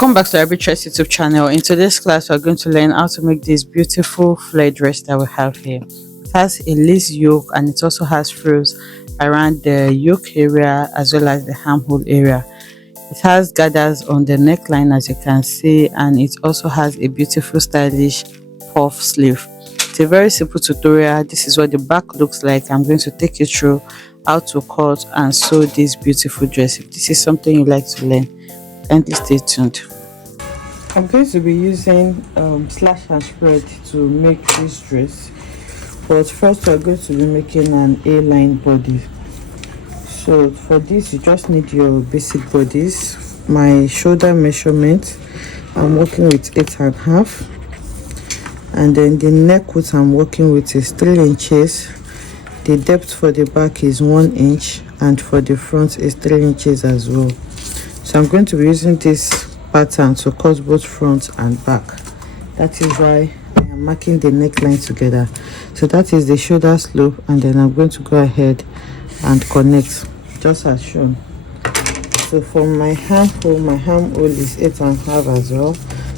Welcome back to Adire YouTube channel. In today's class, we're going to learn how to make this beautiful flare dress that we have here. It has a lace yoke and it also has frills around the yoke area as well as the armhole area. It has gathers on the neckline as you can see, and it also has a beautiful stylish puff sleeve. It's a very simple tutorial. This is what the back looks like. I'm going to take you through how to cut and sew this beautiful dress. If this is something you like to learn, kindly stay tuned. I'm going to be using slash and spread to make this dress, but first we're going to be making an A-line body. So for this you just need your basic bodies. My shoulder measurement, I'm working with 8.5, and then the neck width I'm working with is 3 inches. The depth for the back is 1 inch, and for the front is 3 inches as well. So I'm going to be using this pattern to cut both front and back. That is why I am marking the neckline together. So that is the shoulder slope, and then I'm going to go ahead and connect just as shown. So for my armhole is 8.5 as well.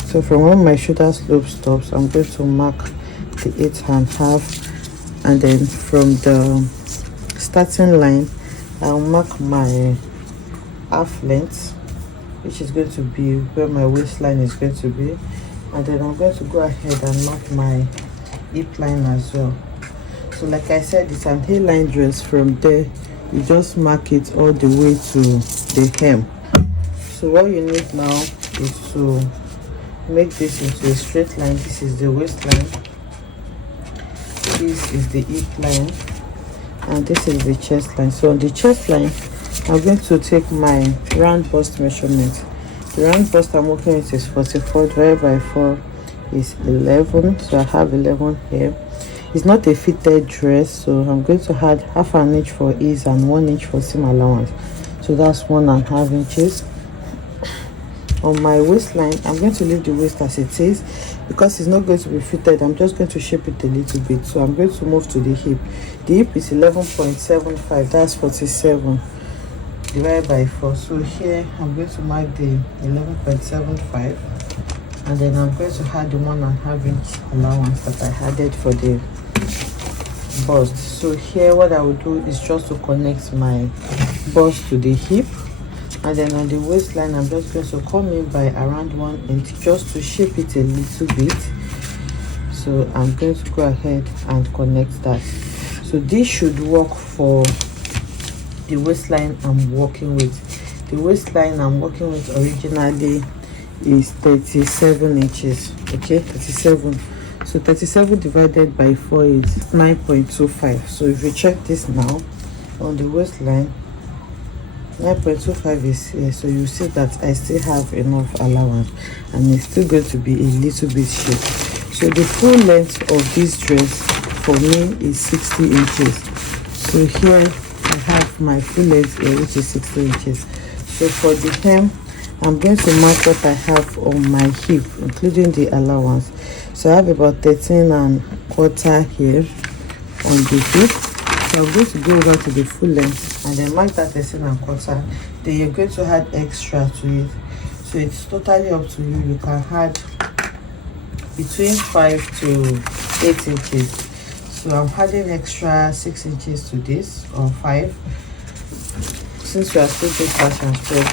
So from where my shoulder slope stops, I'm going to mark the 8.5, and then from the starting line I'll mark my half length, which is going to be where my waistline is going to be, and then I'm going to go ahead and mark my hip line as well. So like I said, it's an A-line dress. From there you just mark it all the way to the hem. So what you need now is to make this into a straight line. This is the waistline, this is the hip line, and this is the chest line. So on the chest line I'm going to take my round bust measurement. The round bust I'm working with is 44 divided by 4 is 11. So I have 11 here. It's not a fitted dress, so I'm going to add half an inch for ease and 1 inch for seam allowance. So that's 1.5 inches. On my waistline, I'm going to leave the waist as it is because it's not going to be fitted. I'm just going to shape it a little bit. So I'm going to move to the hip. The hip is 11.75. That's 47 divided by 4. So here I'm going to mark the 11.75, and then I'm going to add the 1.5 inch allowance that I added for the bust. So here what I will do is just to connect my bust to the hip, and then on the waistline I'm just going to come in by around 1 inch just to shape it a little bit. So I'm going to go ahead and connect that. So this should work for the waistline I'm working with. The waistline I'm working with originally is 37 inches. Okay, 37. So 37 divided by 4 is 9.25. So if you check this now on the waistline, 9.25 is here. So you see that I still have enough allowance, and it's still going to be a little bit short. So the full length of this dress for me is 60 inches. So here I have my full length here, which is 60 inches. So for the hem, I'm going to mark what I have on my hip, including the allowance. So I have about 13.25 here on the hip. So I'm going to go over to the full length and then mark that 13.25. Then you're going to add extra to it. So it's totally up to you. You can add between 5 to 8 inches. So I'm adding extra 6 inches to this, or 5, since we are still doing slash and spread.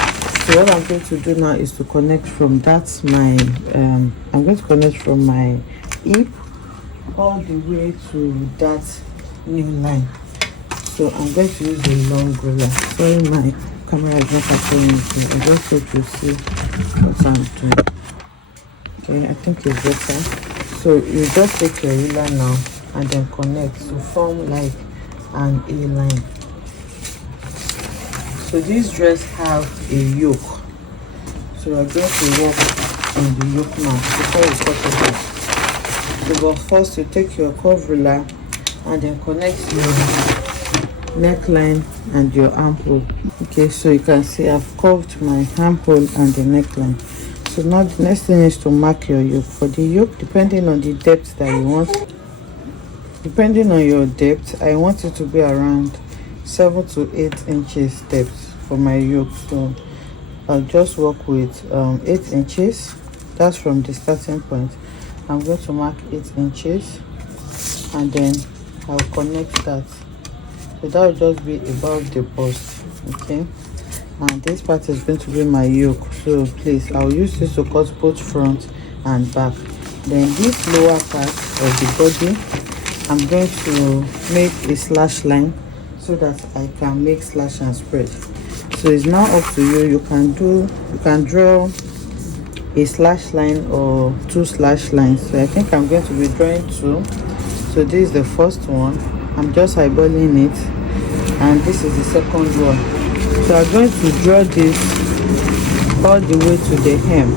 So what I'm going to do now is to connect from that I'm going to connect from my hip all the way to that new line. So I'm going to use a long ruler. Sorry, my camera is not capturing it. I just hope you see what I'm doing. Okay, I think it's better. So you just take your ruler now and then connect to form like an A-line. So this dress have a yoke, so we're going to work on the yoke now before we cut it off. So but first you take your curve ruler and then connect your neckline and your armhole. Okay, so you can see I've curved my armhole and the neckline. So now the next thing is to mark your yoke. For the yoke, depending on the depth that you want, depending on your depth, I want it to be around 7 to 8 inches depth for my yoke. So I'll just work with 8 inches. That's from the starting point. I'm going to mark 8 inches, and then I'll connect that. So that will just be above the bust. Okay, and this part is going to be my yoke. So please, I'll use this to cut both front and back. Then this lower part of the body, I'm going to make a slash line so that I can make slash and spread. So it's now up to you. You can draw a slash line or 2 slash lines. So I think I'm going to be drawing 2. So this is the first one. I'm just eyeballing it, and this is the second one. So I'm going to draw this all the way to the hem.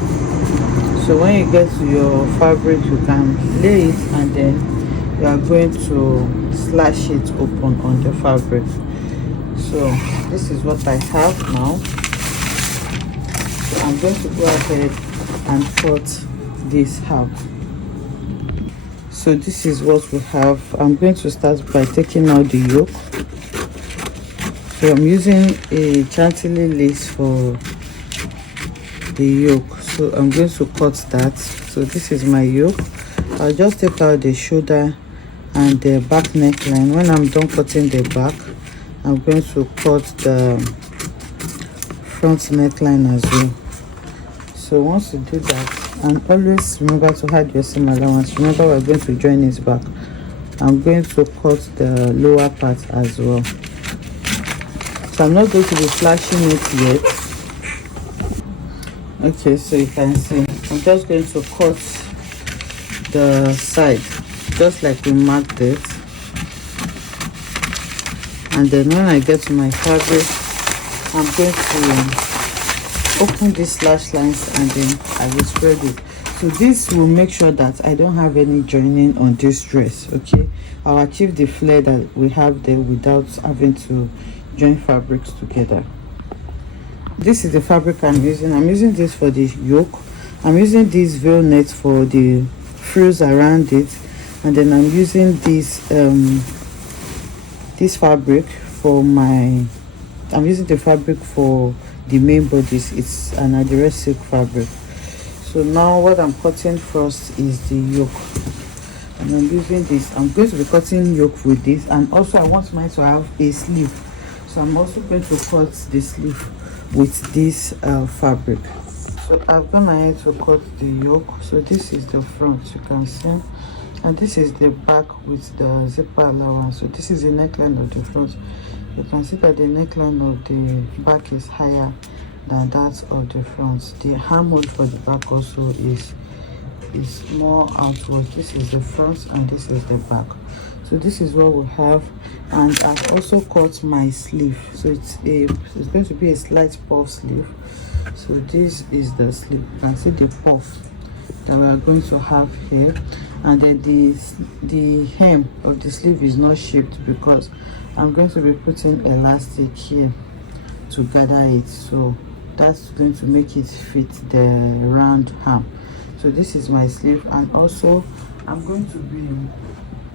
So when you get to your fabric, you can lay it, and then you are going to slash it open on the fabric. So this is what I have now. So I'm going to go ahead and cut this out. So this is what we have. I'm going to start by taking out the yoke. So I'm using a chantilly lace for the yoke. So I'm going to cut that. So this is my yoke. I'll just take out the shoulder and the back neckline. When I'm done cutting the back, I'm going to cut the front neckline as well. So once you do that, and always remember to hide your seam allowance. Remember, we're going to join this back. I'm going to cut the lower part as well. So I'm not going to be flashing it yet. Okay, so you can see I'm just going to cut the side just like we marked it, and then when I get to my fabric, I'm going to open these slash lines, and then I will spread it. So this will make sure that I don't have any joining on this dress. Okay, I'll achieve the flare that we have there without having to join fabrics together. This is the fabric I'm using this for the yoke. I'm using this veil net for the frills around it, and then I'm using this fabric for my I'm using the fabric for the main bodice. It's an Adire silk fabric. So now what I'm cutting first is the yoke, and I'm using this. I'm going to be cutting yoke with this, and also I want mine to have a sleeve, so I'm also going to cut the sleeve with this fabric. So I've gone ahead to cut the yoke. So this is the front, you can see, and this is the back with the zipper allowance. So this is the neckline of the front. You can see that the neckline of the back is higher than that of the front. The armhole for the back also is more outward. This is the front and this is the back. So this is what we have, and I've also cut my sleeve. So it's going to be a slight puff sleeve. So this is the sleeve. You can see the puff that we are going to have here, and then the hem of the sleeve is not shaped because I'm going to be putting elastic here to gather it. So that's going to make it fit the round hem. So this is my sleeve, and also I'm going to be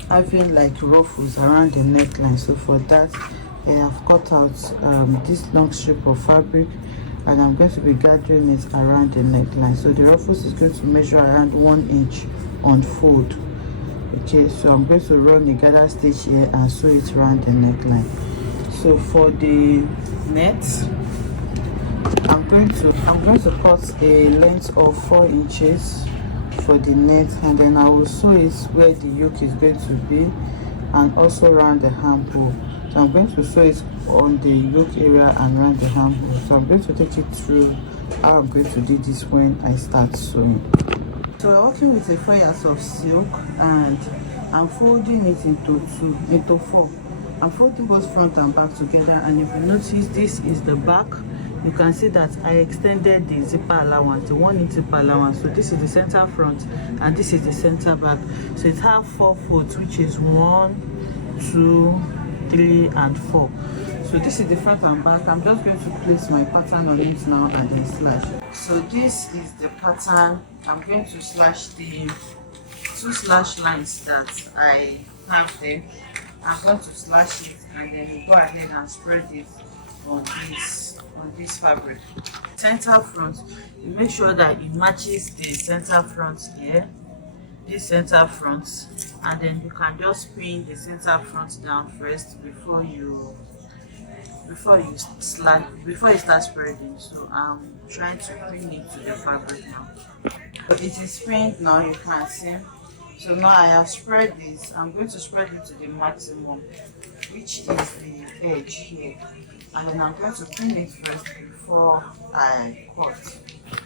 having like ruffles around the neckline. So for that, I have cut out this long strip of fabric, and I'm going to be gathering it around the neckline. So the ruffles is going to measure around 1 inch on fold. Okay, so I'm going to run a gather stitch here and sew it around the neckline. So for the net, I'm going to cut a length of 4 inches for the net, and then I will sew it where the yoke is going to be, and also around the armhole. So I'm going to sew it on the yoke area and around the armhole. So I'm going to take it through how I'm going to do this when I start sewing. So we're working with a 4 yards of silk, and I'm folding it into 4. I'm folding both front and back together, and if you notice, this is the back. You can see that I extended the zipper allowance, the 1 inch zipper allowance. So this is the center front and this is the center back. So it has 4 folds, which is 1, 2, 3 and 4. So this is the front and back. I'm just going to place my pattern on it now and then slash. So this is the pattern. I'm going to slash the 2 slash lines that I have there. I'm going to slash it, and then you go ahead and spread it on this on this fabric. Center front, you make sure that it matches the center front here, this center front, and then you can just pin the center front down first before you start spreading. So I'm trying to pin it to the fabric now. But it is pinned now, you can see. So now I have spread this. I'm going to spread it to the maximum, which is the edge here, and then I'm going to pin it first before I cut.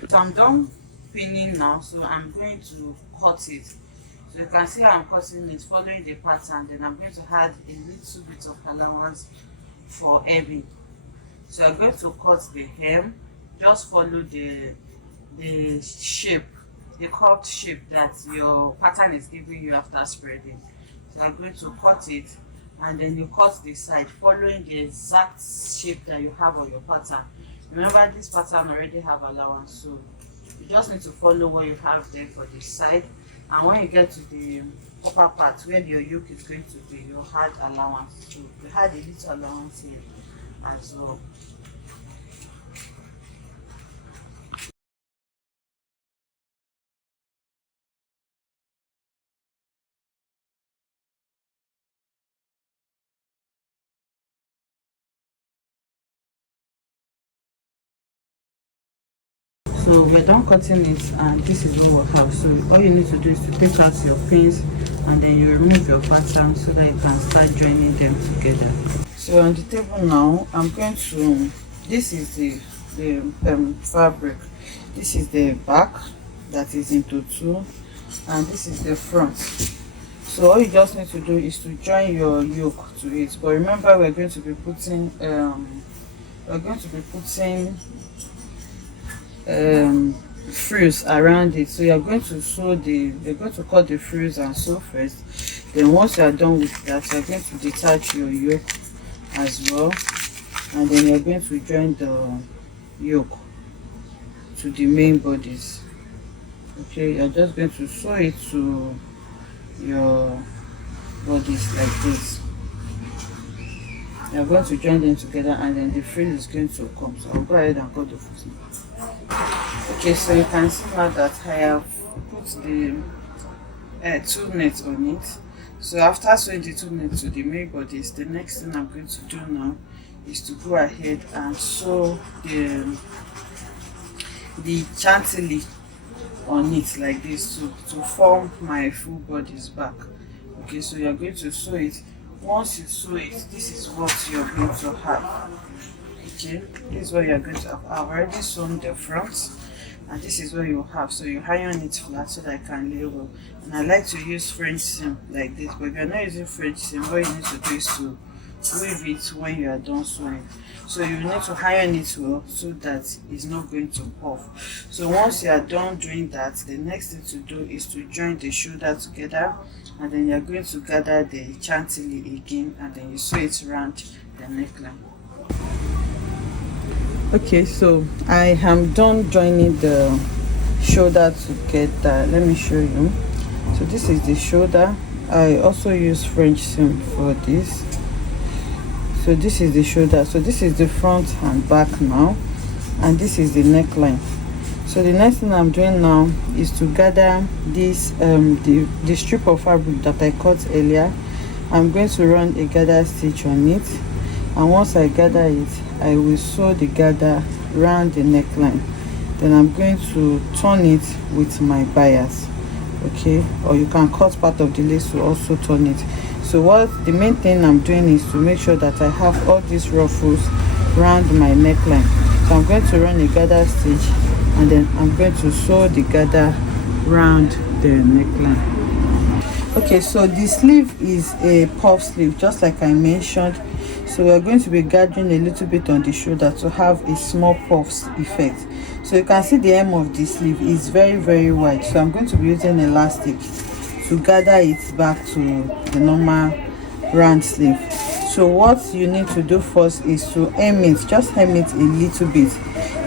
So I'm done pinning now, so I'm going to cut it. So you can see I'm cutting it following the pattern. Then I'm going to add a little bit of allowance for hemming. So I'm going to cut the hem, just follow the shape, the curved shape that your pattern is giving you after spreading. So I'm going to cut it, and then you cut the side following the exact shape that you have on your pattern. Remember, this pattern already have allowance, so you just need to follow what you have there for the side. And when you get to the upper part where your yoke is going to be, you'll add allowance. So you had a little allowance here as well. So we're done cutting it, and this is what we have. So all you need to do is to take out your pins, and then you remove your pattern so that you can start joining them together. So on the table now, I'm going to, this is the fabric, this is the back that is into two, and this is the front. So all you just need to do is to join your yoke to it. But remember, we're going to be putting frills around it. So you're going to cut the frills and sew first. Then once you are done with that, you're going to detach your yoke as well, and then you're going to join the yoke to the main bodies. Okay, you're just going to sew it to your bodies like this. You're going to join them together, and then the frill is going to come. So I'll go ahead and cut the frills now. Okay, so you can see now that I have put the two nets on it. So after sewing the two nets to the main bodies, the next thing I'm going to do now is to go ahead and sew the chantilly on it like this to form my full bodies back. Okay, so you're going to sew it. Once you sew it, this is what you're going to have. Okay, this is what you're going to have. I've already sewn the front, and this is what you have. So you iron it flat so that it can lay well. And I like to use French seam like this, but if you're not using French seam, what you need to do is to weave it when you are done sewing. So you need to iron it well so that it's not going to puff. So once you are done doing that, the next thing to do is to join the shoulder together, and then you're going to gather the chantilly again, and then you sew it around the neckline. Okay, so I am done joining the shoulder together. Let me show you. So this is the shoulder. I also use French seam for this. So this is the shoulder. So this is the front and back now, and this is the neckline. So the next thing I'm doing now is to gather this the strip of fabric that I cut earlier. I'm going to run a gather stitch on it, and once I gather it, I will sew the gather around the neckline. Then I'm going to turn it with my bias. Okay, or you can cut part of the lace to also turn it. So what the main thing I'm doing is to make sure that I have all these ruffles around my neckline. So I'm going to run a gather stitch, and then I'm going to sew the gather around the neckline. Okay, so the sleeve is a puff sleeve, just like I mentioned. So we're going to be gathering a little bit on the shoulder to have a small puffs effect. So you can see the hem of the sleeve is very wide. So I'm going to be using elastic to gather it back to the normal round sleeve. So what you need to do first is to hem it, just hem it a little bit.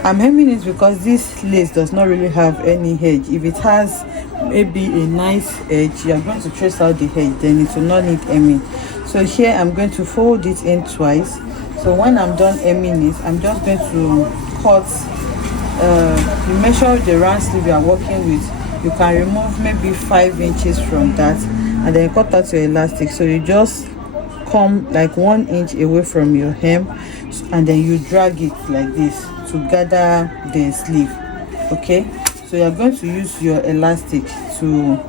I'm hemming it because this lace does not really have any edge. If it has maybe a nice edge, you're going to trace out the edge, then it will not need hemming. So here I'm going to fold it in twice So when I'm done hemming it, I'm just going to cut. You measure the round sleeve you are working with. You can remove maybe 5 inches from that, and then cut out your elastic. So you just come like 1 inch away from your hem, and then you drag it like this to gather the sleeve. Okay, so you're going to use your elastic to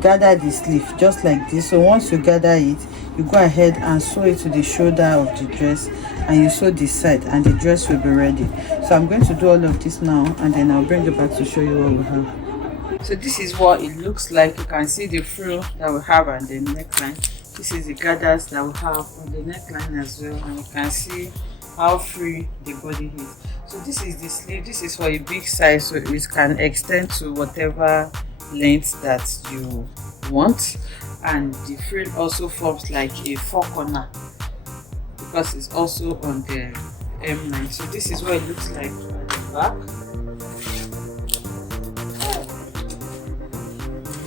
gather the sleeve just like this. So once you gather it, you go ahead and sew it to the shoulder of the dress, and you sew this side, and the dress will be ready. So I'm going to do all of this now, and then I'll bring it back to show you what we have. So this is what it looks like. You can see the frill that we have on the neckline. This is the gathers that we have on the neckline as well, and you can see how free the body is. So this is the sleeve. This is for a big size, so it can extend to whatever length that you want, and the frill also forms like a 4-corner because it's also on the M9. So this is what it looks like on the back.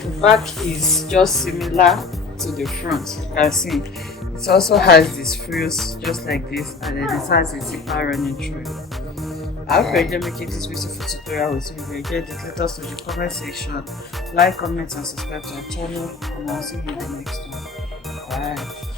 The back is just similar to the front. You can see it also has these frills just like this, and then it has a zipper running through. I hope you enjoyed making this beautiful tutorial with me. If you enjoyed it, let us know in the comment section. Like, comment, and subscribe to our channel, and I'll see you in the next one. Bye.